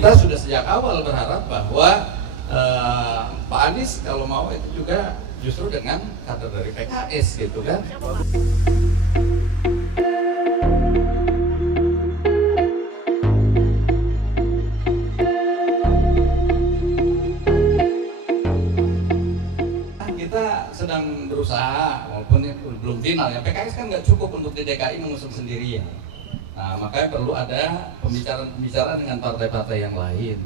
Kita sudah sejak awal berharap bahwa Pak Anies kalau mau itu juga justru dengan kader dari PKS gitu kan. Kita sedang berusaha, walaupun itu belum final ya, PKS kan nggak cukup untuk di DKI mengusung sendirian. Nah, makanya perlu ada pembicaraan dengan partai-partai yang lain.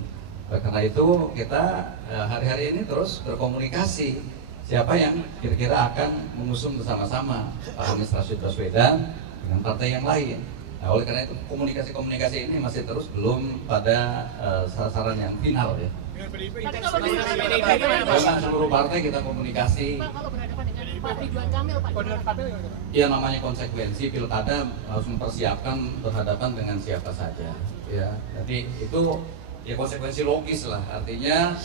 Karena itu kita hari-hari ini terus berkomunikasi siapa yang kira-kira akan mengusung bersama-sama Pak Anies Rashid Baswedan dengan partai yang lain. Nah, oleh karena itu komunikasi ini masih terus belum pada sasaran yang final ya. Tapi kalau dengan Seluruh partai kita komunikasi. Pak, kalau berhadapan dengan Pak Ridwan Kamil, Pak. Ya namanya konsekuensi pilkada harus mempersiapkan berhadapan dengan siapa saja. Ya, jadi itu ya konsekuensi logis lah. Artinya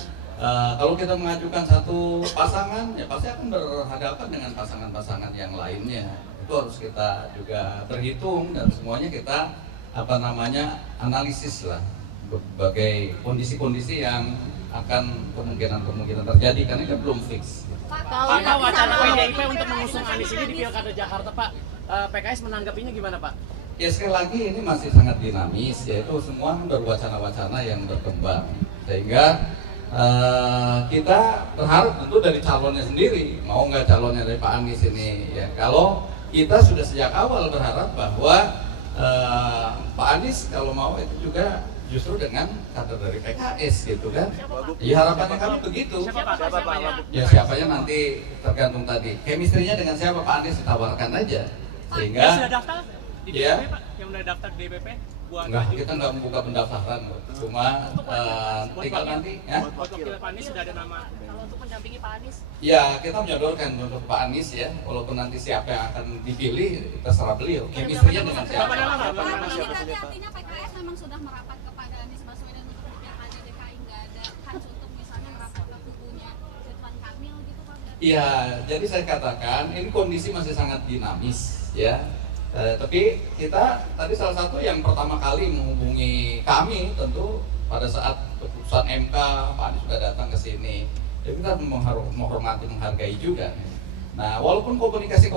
kalau kita mengajukan satu pasangan, ya pasti akan berhadapan dengan pasangan-pasangan yang lainnya. Itu harus kita juga berhitung dan semuanya kita analisis lah berbagai kondisi-kondisi yang akan kemungkinan terjadi karena itu belum fix. Pak, wacana PDIP untuk mengusung Anies ini di Pilkada Jakarta, Pak, PKS menanggapinya gimana, Pak? Ya sekali lagi ini masih sangat dinamis, yaitu semua baru wacana-wacana yang berkembang, sehingga kita berharap tentu dari calonnya sendiri, mau nggak calonnya dari Pak Anies ini ya. Kalau kita sudah sejak awal berharap bahwa Pak Anies kalau mau itu juga justru dengan kader dari PKS gitu kan. Ya harapannya kami begitu. Ya siapanya nanti tergantung tadi. Chemistry-nya dengan siapa Pak Anies ditawarkan aja. Sehingga Yang sudah daftar di ya, DPP, Pak? Yang udah daftar di DPP? Enggak, kita nggak membuka pendaftaran. Cuma tinggal nanti ya. Buat wakil Pak Anies sudah ada nama. Kalau untuk mendampingi Pak Anies, Ya kita menyodorkan untuk Pak Anies ya. Walaupun nanti siapa yang akan dipilih terserah beliau. Chemistry-nya dengan siapa. Berarti artinya PKS memang sudah merapat kepada Anies Baswedan untuk Pilkada DKI, nggak ada kans untuk misalnya merapat ke kubunya Ridwan Kamil gitu Pak? Iya, jadi saya katakan ini kondisi masih sangat dinamis ya. Tapi kita tadi salah satu yang pertama kali menghubungi kami tentu pada saat keputusan MK Pak Anies sudah datang ke sini. Jadi kita menghormati, menghargai juga. Nah, walaupun komunikasi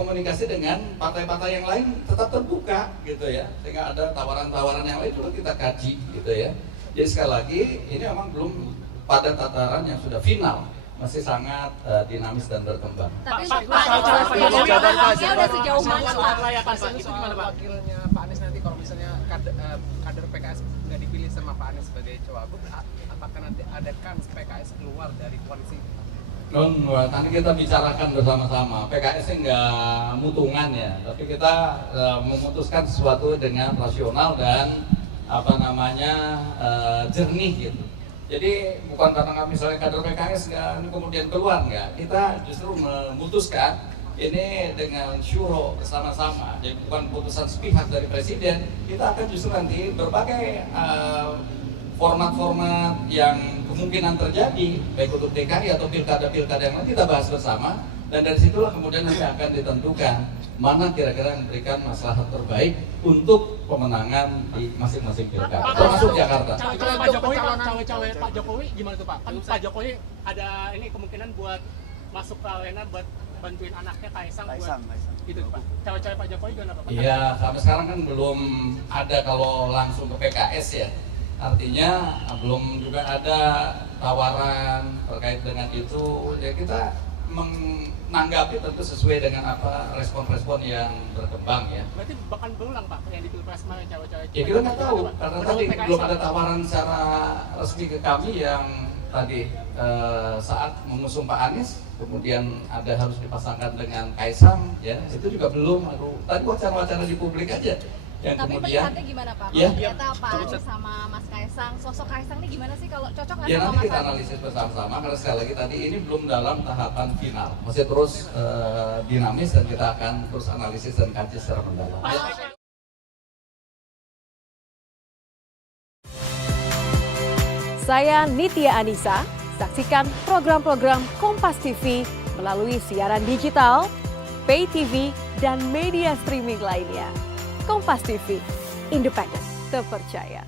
dengan partai-partai yang lain tetap terbuka gitu ya, sehingga ada tawaran-tawaran yang lain juga kita kaji gitu ya. Jadi sekali lagi ini memang belum pada tataran yang sudah final, masih sangat dinamis dan berkembang. Tapi Pak, udah sejauh mana Pak? Layakan Pak, itu gimana Pak? Wakilnya Pak Anies nanti kalau misalnya kader PKS nggak dipilih sama Pak Anies sebagai cawagup, apakah nanti ada kans PKS keluar dari koalisi? Nanti kita bicarakan bersama-sama. PKS nggak mutungan ya, tapi kita memutuskan sesuatu dengan rasional dan jernih gitu. Jadi bukan karena misalnya kader PKS nggak kemudian keluar nggak, kita justru memutuskan ini dengan syuro bersama-sama. Jadi bukan putusan sepihak dari presiden, kita akan justru nanti berbagai format-format yang kemungkinan terjadi baik untuk DKI atau pilkada-pilkada yang lain kita bahas bersama, dan dari situlah kemudian nanti akan ditentukan mana kira-kira yang memberikan maslahat terbaik untuk pemenangan di masing-masing pilkada termasuk Jakarta. Cawe-cawe Pak Jokowi gimana tuh Pak? Kan Pak Jokowi ada ini kemungkinan buat masuk ke arena buat bantuin anaknya Kaisang buat gitu Pak. Cawe-cawe Pak Jokowi gimana Pak? Iya, sampai sekarang kan belum ada kalau langsung ke PKS ya. Artinya belum juga ada tawaran terkait dengan itu. Ya kita menanggapi tentu sesuai dengan apa respon-respon yang berkembang ya. Berarti bahkan berulang Pak yang di Pilpres kemarin cawe-cawe. Ya kita nggak tahu karena tadi belum ada tawaran secara resmi ke kami yang tadi saat mengusung Pak Anies kemudian ada harus dipasangkan dengan Kaisang ya itu juga belum. Tadi wacana-wacana di publik aja. Yang Tapi kemudian melihatnya gimana Pak? Ya. Kalau ternyata Pak Anies sama Mas Kaisang, sosok Kaisang ini gimana sih kalau cocok nggak ya sama nanti Mas kita Anies? analisis bersama-sama karena sekali lagi tadi ini belum dalam tahapan final, masih terus dinamis dan kita akan terus analisis dan kaji secara mendalam. Saya Nitya Anissa, saksikan program-program Kompas TV melalui siaran digital, pay TV, dan media streaming lainnya. Kompas TV, independen, terpercaya.